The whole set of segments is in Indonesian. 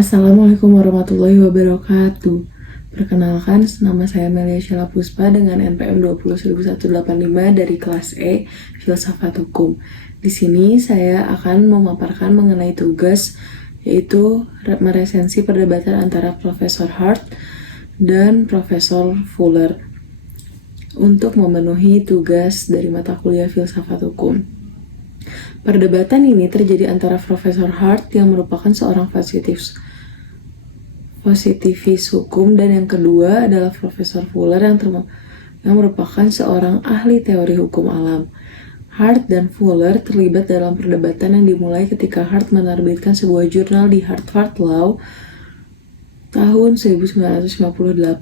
Assalamualaikum warahmatullahi wabarakatuh. Perkenalkan, nama saya Melia Sheila Puspa dengan NPM 20185 dari kelas E, Filsafat Hukum. Di sini saya akan memaparkan mengenai tugas, yaitu meresensi perdebatan antara Profesor Hart dan Profesor Fuller untuk memenuhi tugas dari mata kuliah Filsafat Hukum. Perdebatan ini terjadi antara Profesor Hart yang merupakan seorang positivis hukum dan yang kedua adalah Profesor Fuller yang merupakan seorang ahli teori hukum alam. Hart dan Fuller terlibat dalam perdebatan yang dimulai ketika Hart menerbitkan sebuah jurnal di Harvard Law tahun 1958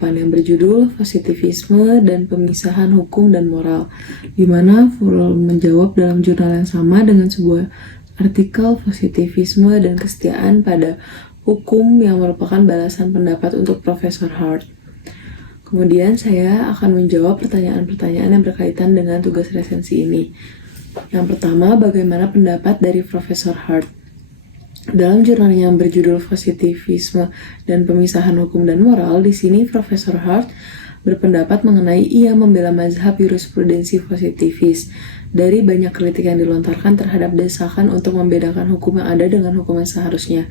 yang berjudul Positivisme dan Pemisahan Hukum dan Moral, di mana Fuller menjawab dalam jurnal yang sama dengan sebuah artikel positivisme dan kesetiaan pada hukum yang merupakan balasan pendapat untuk Profesor Hart. Kemudian saya akan menjawab pertanyaan-pertanyaan yang berkaitan dengan tugas resensi ini. Yang pertama, bagaimana pendapat dari Profesor Hart? Dalam jurnal yang berjudul Positivisme dan Pemisahan Hukum dan Moral, di sini Profesor Hart berpendapat mengenai ia membela mazhab jurisprudensi positivis dari banyak kritik yang dilontarkan terhadap desakan untuk membedakan hukum yang ada dengan hukum yang seharusnya.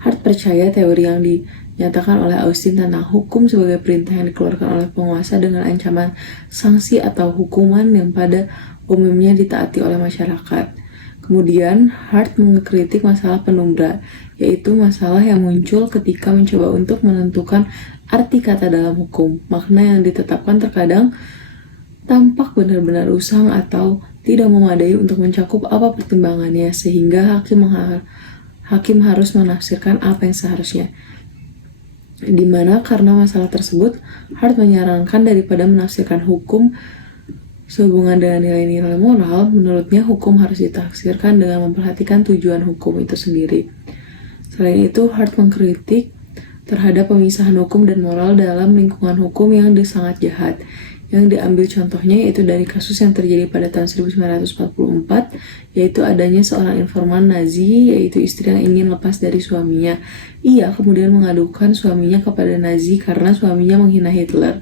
Hart percaya teori yang dinyatakan oleh Austin tentang hukum sebagai perintah yang dikeluarkan oleh penguasa dengan ancaman sanksi atau hukuman yang pada umumnya ditaati oleh masyarakat. Kemudian, Hart mengkritik masalah penumbra, yaitu masalah yang muncul ketika mencoba untuk menentukan arti kata dalam hukum. Makna yang ditetapkan terkadang tampak benar-benar usang atau tidak memadai untuk mencakup apa pertimbangannya, sehingga hakim harus menafsirkan apa yang seharusnya. Di mana karena masalah tersebut, Hart menyarankan daripada menafsirkan hukum sehubungan dengan nilai-nilai moral, menurutnya hukum harus ditafsirkan dengan memperhatikan tujuan hukum itu sendiri. Selain itu, Hart mengkritik terhadap pemisahan hukum dan moral dalam lingkungan hukum yang sangat jahat. Yang diambil contohnya yaitu dari kasus yang terjadi pada tahun 1944, yaitu adanya seorang informan Nazi, yaitu istri yang ingin lepas dari suaminya. Ia kemudian mengadukan suaminya kepada Nazi karena suaminya menghina Hitler,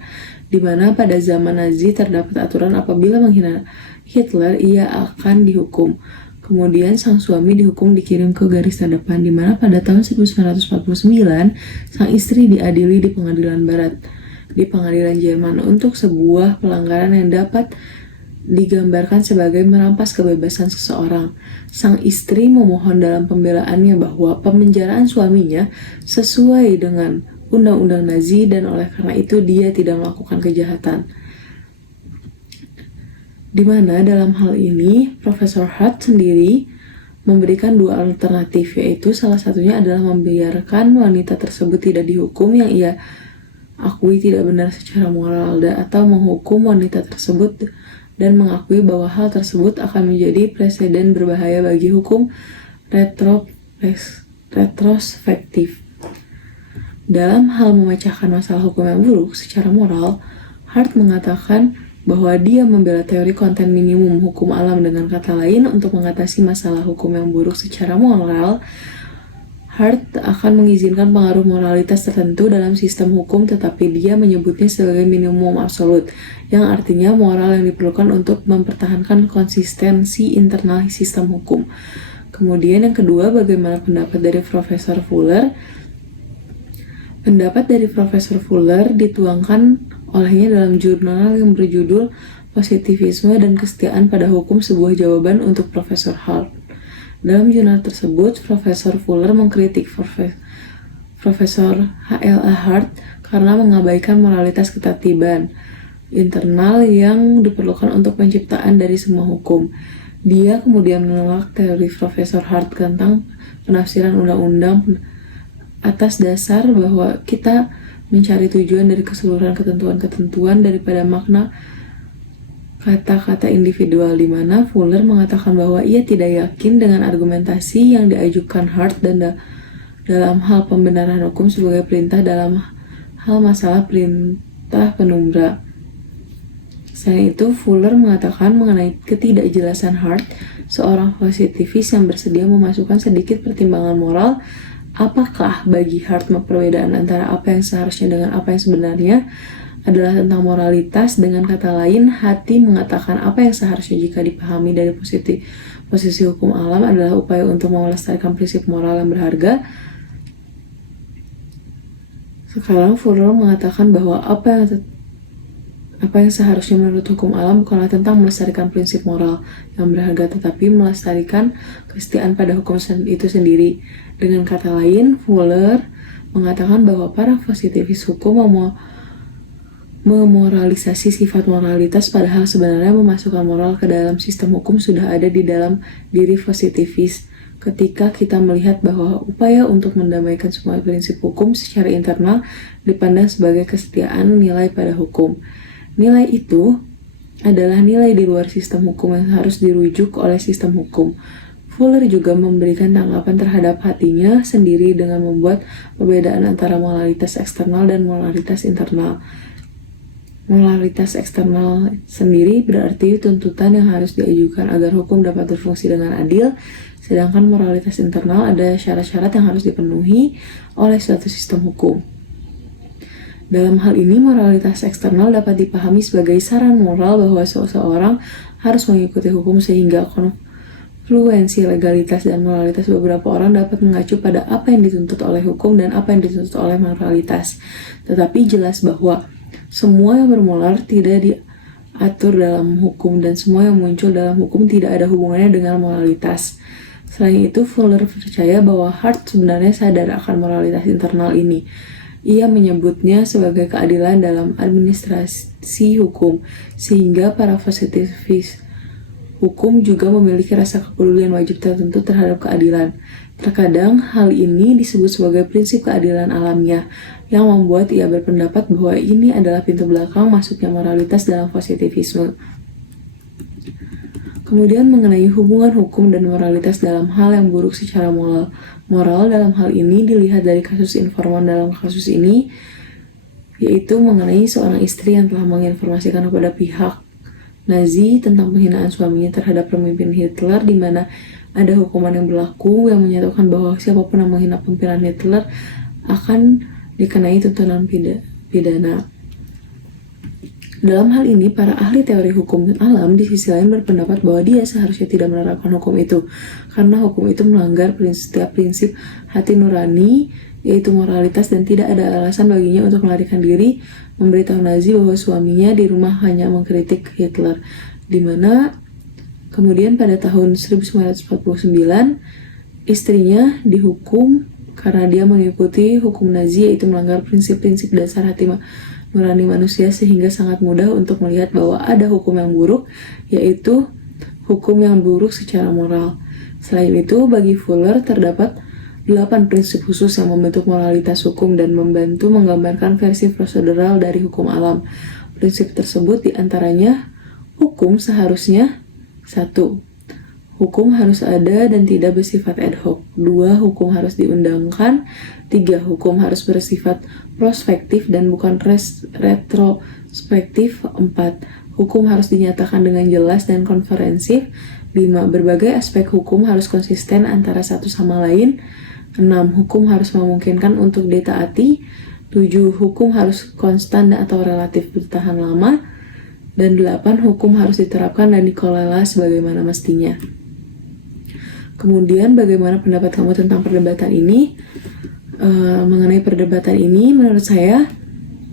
di mana pada zaman Nazi terdapat aturan apabila menghina Hitler ia akan dihukum. Kemudian sang suami dihukum dikirim ke garis terdepan, di mana pada tahun 1949 sang istri diadili di pengadilan barat, di pengadilan Jerman untuk sebuah pelanggaran yang dapat digambarkan sebagai merampas kebebasan seseorang. Sang istri memohon dalam pembelaannya bahwa pemenjaraan suaminya sesuai dengan undang-undang Nazi dan oleh karena itu dia tidak melakukan kejahatan. Di mana dalam hal ini Profesor Hart sendiri memberikan dua alternatif, yaitu salah satunya adalah membiarkan wanita tersebut tidak dihukum yang ia akui tidak benar secara moral, atau menghukum wanita tersebut dan mengakui bahwa hal tersebut akan menjadi preseden berbahaya bagi hukum retrospektif. Dalam hal memecahkan masalah hukum yang buruk secara moral, Hart mengatakan bahwa dia membela teori konten minimum hukum alam. Dengan kata lain, untuk mengatasi masalah hukum yang buruk secara moral, Hart akan mengizinkan pengaruh moralitas tertentu dalam sistem hukum, tetapi dia menyebutnya sebagai minimum absolut, yang artinya moral yang diperlukan untuk mempertahankan konsistensi internal sistem hukum. Kemudian yang kedua, bagaimana pendapat dari Profesor Fuller? Pendapat dari Profesor Fuller dituangkan olehnya dalam jurnal yang berjudul Positivisme dan Kesetiaan pada Hukum, sebuah jawaban untuk Profesor Hart. Dalam jurnal tersebut, Profesor Fuller mengkritik Profesor H.L.A. Hart karena mengabaikan moralitas ketertiban internal yang diperlukan untuk penciptaan dari semua hukum. Dia kemudian menolak teori Profesor Hart tentang penafsiran undang-undang atas dasar bahwa kita mencari tujuan dari keseluruhan ketentuan-ketentuan daripada makna kata-kata individual, di mana Fuller mengatakan bahwa ia tidak yakin dengan argumentasi yang diajukan Hart dan dalam hal pembenaran hukum sebagai perintah dalam hal masalah perintah penumbra. Selain itu, Fuller mengatakan mengenai ketidakjelasan Hart, seorang positivis yang bersedia memasukkan sedikit pertimbangan moral Apakah bagi Hart perbedaan antara apa yang seharusnya dengan apa yang sebenarnya adalah tentang moralitas? Dengan kata lain, hati mengatakan apa yang seharusnya jika dipahami dari posisi hukum alam adalah upaya untuk melestarikan prinsip moral yang berharga. Sekarang Fuller mengatakan bahwa apa yang seharusnya menurut hukum alam bukanlah tentang melestarikan prinsip moral yang berharga, tetapi melestarikan kesetiaan pada hukum itu sendiri. Dengan kata lain, Fuller mengatakan bahwa para positivis hukum memoralisasi sifat moralitas, padahal sebenarnya memasukkan moral ke dalam sistem hukum sudah ada di dalam diri positivis. Ketika kita melihat bahwa upaya untuk mendamaikan semua prinsip hukum secara internal dipandang sebagai kesetiaan nilai pada hukum. Nilai itu adalah nilai di luar sistem hukum yang harus dirujuk oleh sistem hukum. Fuller juga memberikan tanggapan terhadap hatinya sendiri dengan membuat perbedaan antara moralitas eksternal dan moralitas internal. Moralitas eksternal sendiri berarti tuntutan yang harus diajukan agar hukum dapat berfungsi dengan adil, sedangkan moralitas internal ada syarat-syarat yang harus dipenuhi oleh suatu sistem hukum. Dalam hal ini, moralitas eksternal dapat dipahami sebagai saran moral bahwa seseorang harus mengikuti hukum, sehingga konfluensi legalitas dan moralitas beberapa orang dapat mengacu pada apa yang dituntut oleh hukum dan apa yang dituntut oleh moralitas. Tetapi jelas bahwa semua yang bermoral tidak diatur dalam hukum dan semua yang muncul dalam hukum tidak ada hubungannya dengan moralitas. Selain itu, Fuller percaya bahwa Hart sebenarnya sadar akan moralitas internal ini. Ia menyebutnya sebagai keadilan dalam administrasi hukum, sehingga para positivis hukum juga memiliki rasa kepedulian wajib tertentu terhadap keadilan. Terkadang hal ini disebut sebagai prinsip keadilan alamiah, yang membuat ia berpendapat bahwa ini adalah pintu belakang masuknya moralitas dalam positivisme. Kemudian mengenai hubungan hukum dan moralitas dalam hal yang buruk secara moral dalam hal ini dilihat dari kasus informan dalam kasus ini, yaitu mengenai seorang istri yang telah menginformasikan kepada pihak Nazi tentang penghinaan suaminya terhadap pemimpin Hitler, di mana ada hukuman yang berlaku yang menyatakan bahwa siapapun yang menghina pimpinan Hitler akan dikenai tuntutan pidana. Dalam hal ini, para ahli teori hukum alam di sisi lain berpendapat bahwa dia seharusnya tidak menerapkan hukum itu, karena hukum itu melanggar setiap prinsip hati nurani, yaitu moralitas, dan tidak ada alasan baginya untuk melarikan diri, memberitahu Nazi bahwa suaminya di rumah hanya mengkritik Hitler, di mana kemudian pada tahun 1949 istrinya dihukum karena dia mengikuti hukum Nazi, yaitu melanggar prinsip-prinsip dasar hati nurani manusia, sehingga sangat mudah untuk melihat bahwa ada hukum yang buruk, yaitu hukum yang buruk secara moral. Selain itu, bagi Fuller terdapat 8 prinsip khusus yang membentuk moralitas hukum dan membantu menggambarkan versi prosedural dari hukum alam. Prinsip tersebut diantaranya, hukum seharusnya 1. Hukum harus ada dan tidak bersifat ad hoc. 2. Hukum harus diundangkan. 3. Hukum harus bersifat prospektif dan bukan retrospektif. 4. Hukum harus dinyatakan dengan jelas dan konferensif. 5. Berbagai aspek hukum harus konsisten antara satu sama lain. 6. Hukum harus memungkinkan untuk ditaati. 7. Hukum harus konstan atau relatif bertahan lama. Dan 8. Hukum harus diterapkan dan dikelola sebagaimana mestinya. Kemudian bagaimana pendapat kamu tentang perdebatan ini? Mengenai perdebatan ini, menurut saya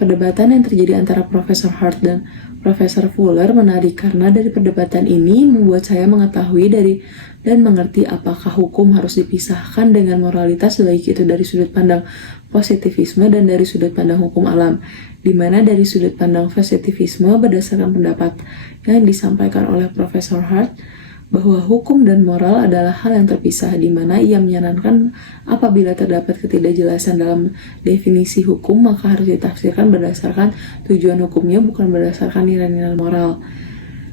perdebatan yang terjadi antara Profesor Hart dan Profesor Fuller menarik, karena dari perdebatan ini membuat saya mengetahui dan mengerti apakah hukum harus dipisahkan dengan moralitas, baik itu dari sudut pandang positivisme dan dari sudut pandang hukum alam, di mana dari sudut pandang positivisme berdasarkan pendapat yang disampaikan oleh Profesor Hart bahwa hukum dan moral adalah hal yang terpisah, di mana ia menyarankan apabila terdapat ketidakjelasan dalam definisi hukum, maka harus ditafsirkan berdasarkan tujuan hukumnya, bukan berdasarkan nilai-nilai moral.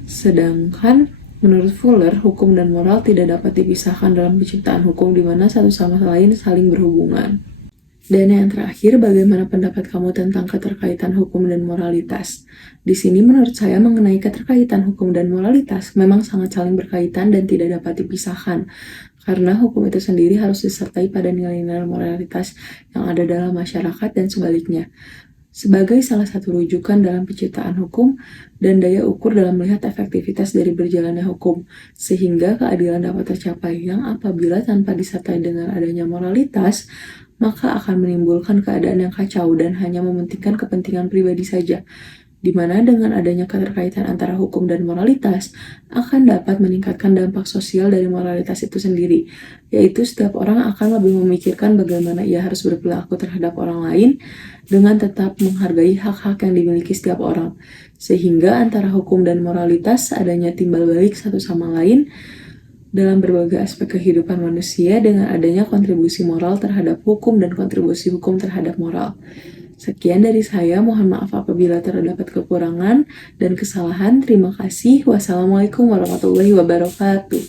Sedangkan menurut Fuller, hukum dan moral tidak dapat dipisahkan dalam penciptaan hukum, di mana satu sama lain saling berhubungan. Dan yang terakhir, bagaimana pendapat kamu tentang keterkaitan hukum dan moralitas? Di sini menurut saya mengenai keterkaitan hukum dan moralitas memang sangat saling berkaitan dan tidak dapat dipisahkan. karena hukum itu sendiri harus disertai pada nilai-nilai moralitas yang ada dalam masyarakat dan sebaliknya, sebagai salah satu rujukan dalam penciptaan hukum dan daya ukur dalam melihat efektivitas dari berjalannya hukum, sehingga keadilan dapat tercapai yang apabila tanpa disertai dengan adanya moralitas, maka akan menimbulkan keadaan yang kacau dan hanya mementingkan kepentingan pribadi saja, di mana dengan adanya keterkaitan antara hukum dan moralitas akan dapat meningkatkan dampak sosial dari moralitas itu sendiri, yaitu setiap orang akan lebih memikirkan bagaimana ia harus berperilaku terhadap orang lain dengan tetap menghargai hak-hak yang dimiliki setiap orang, sehingga antara hukum dan moralitas adanya timbal balik satu sama lain dalam berbagai aspek kehidupan manusia dengan adanya kontribusi moral terhadap hukum dan kontribusi hukum terhadap moral. Sekian dari saya, mohon maaf apabila terdapat kekurangan dan kesalahan. Terima kasih. Wassalamualaikum warahmatullahi wabarakatuh.